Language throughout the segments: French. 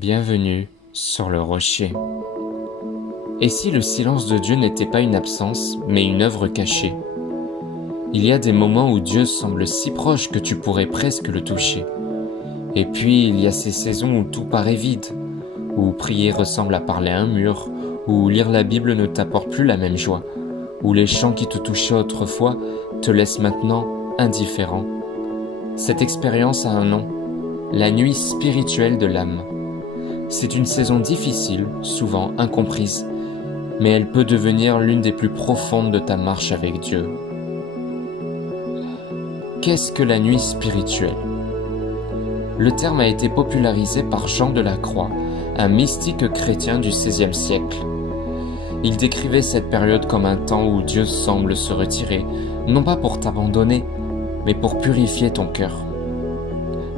Bienvenue sur le rocher. Et si le silence de Dieu n'était pas une absence, mais une œuvre cachée? Il y a des moments où Dieu semble si proche que tu pourrais presque le toucher. Et puis il y a ces saisons où tout paraît vide, où prier ressemble à parler à un mur, où lire la Bible ne t'apporte plus la même joie, où les chants qui te touchaient autrefois te laissent maintenant indifférent. Cette expérience a un nom, la nuit spirituelle de l'âme. C'est une saison difficile, souvent incomprise, mais elle peut devenir l'une des plus profondes de ta marche avec Dieu. Qu'est-ce que la nuit spirituelle? Le terme a été popularisé par Jean de la Croix, un mystique chrétien du XVIe siècle. Il décrivait cette période comme un temps où Dieu semble se retirer, non pas pour t'abandonner, mais pour purifier ton cœur.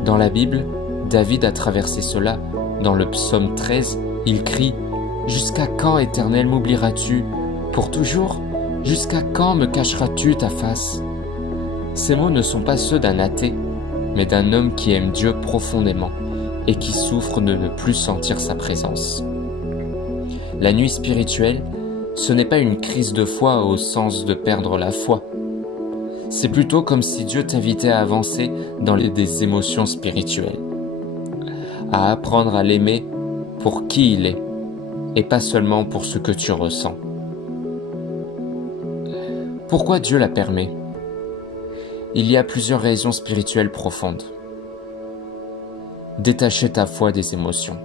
Dans la Bible, David a traversé cela. Dans le psaume 13, il crie « Jusqu'à quand, Éternel, m'oublieras-tu? Pour toujours? Jusqu'à quand me cacheras-tu ta face ?» Ces mots ne sont pas ceux d'un athée, mais d'un homme qui aime Dieu profondément et qui souffre de ne plus sentir sa présence. La nuit spirituelle, ce n'est pas une crise de foi au sens de perdre la foi. C'est plutôt comme si Dieu t'invitait à avancer dans des émotions spirituelles, à apprendre à l'aimer pour qui il est, et pas seulement pour ce que tu ressens. Pourquoi Dieu la permet? Il y a plusieurs raisons spirituelles profondes. Détacher ta foi des émotions.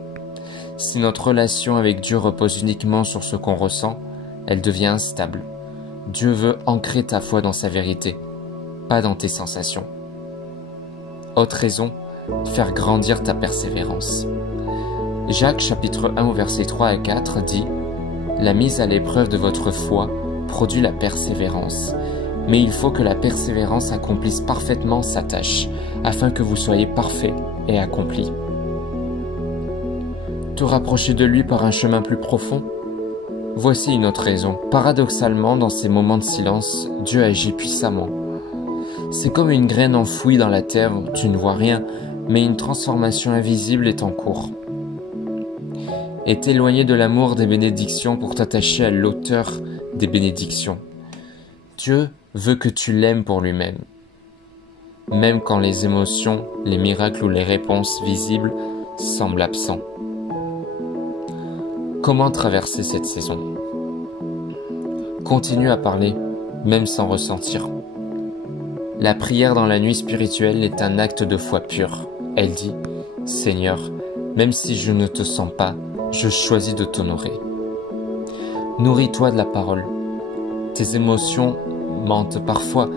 Si notre relation avec Dieu repose uniquement sur ce qu'on ressent, elle devient instable. Dieu veut ancrer ta foi dans sa vérité, pas dans tes sensations. Autre raison, faire grandir ta persévérance. Jacques chapitre 1 au verset 3 à 4 dit « La mise à l'épreuve de votre foi produit la persévérance, mais il faut que la persévérance accomplisse parfaitement sa tâche, afin que vous soyez parfaits et accomplis. » Te rapprocher de lui par un chemin plus profond? Voici une autre raison. Paradoxalement, dans ces moments de silence, Dieu agit puissamment. C'est comme une graine enfouie dans la terre, tu ne vois rien, mais une transformation invisible est en cours. Et t'éloigner de l'amour des bénédictions pour t'attacher à l'auteur des bénédictions. Dieu veut que tu l'aimes pour lui-même. Même quand les émotions, les miracles ou les réponses visibles semblent absents. Comment traverser cette saison? Continue à parler, même sans ressentir. La prière dans la nuit spirituelle est un acte de foi pure. Elle dit « Seigneur, même si je ne te sens pas, je choisis de t'honorer. » Nourris-toi de la parole. Tes émotions mentent parfois,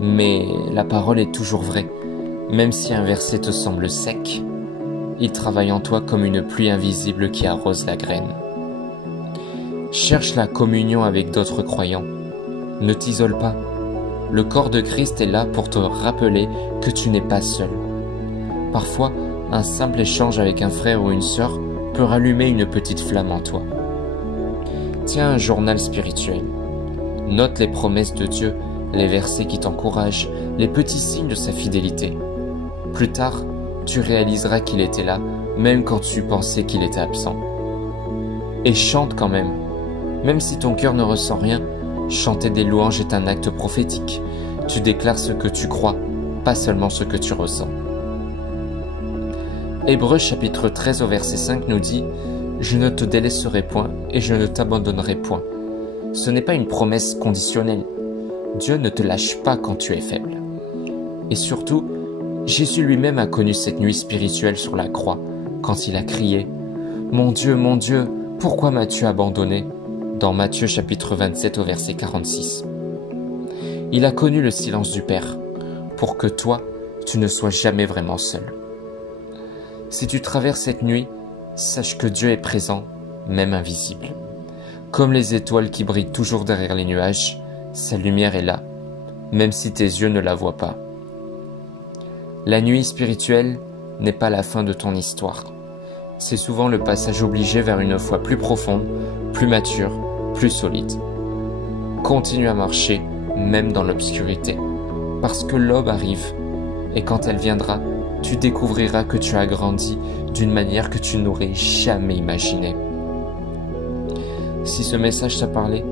mais la parole est toujours vraie. Même si un verset te semble sec, il travaille en toi comme une pluie invisible qui arrose la graine. Cherche la communion avec d'autres croyants. Ne t'isole pas. Le corps de Christ est là pour te rappeler que tu n'es pas seul. Parfois, un simple échange avec un frère ou une sœur peut rallumer une petite flamme en toi. Tiens un journal spirituel. Note les promesses de Dieu, les versets qui t'encouragent, les petits signes de sa fidélité. Plus tard, tu réaliseras qu'il était là, même quand tu pensais qu'il était absent. Et chante quand même. Même si ton cœur ne ressent rien, chanter des louanges est un acte prophétique. Tu déclares ce que tu crois, pas seulement ce que tu ressens. Hébreux chapitre 13 au verset 5 nous dit « Je ne te délaisserai point et je ne t'abandonnerai point. » Ce n'est pas une promesse conditionnelle. Dieu ne te lâche pas quand tu es faible. Et surtout, Jésus lui-même a connu cette nuit spirituelle sur la croix, quand il a crié « Mon Dieu, pourquoi m'as-tu abandonné ?» dans Matthieu chapitre 27 au verset 46. Il a connu le silence du Père, pour que toi, tu ne sois jamais vraiment seul. Si tu traverses cette nuit, sache que Dieu est présent, même invisible. Comme les étoiles qui brillent toujours derrière les nuages, sa lumière est là, même si tes yeux ne la voient pas. La nuit spirituelle n'est pas la fin de ton histoire. C'est souvent le passage obligé vers une foi plus profonde, plus mature, plus solide. Continue à marcher, même dans l'obscurité, parce que l'aube arrive, et quand elle viendra, tu découvriras que tu as grandi d'une manière que tu n'aurais jamais imaginée. Si ce message t'a parlé,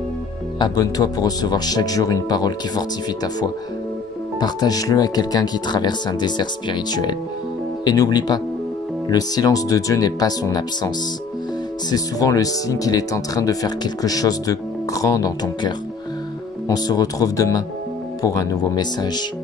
abonne-toi pour recevoir chaque jour une parole qui fortifie ta foi. Partage-le à quelqu'un qui traverse un désert spirituel. Et n'oublie pas, le silence de Dieu n'est pas son absence. C'est souvent le signe qu'il est en train de faire quelque chose de grand dans ton cœur. On se retrouve demain pour un nouveau message.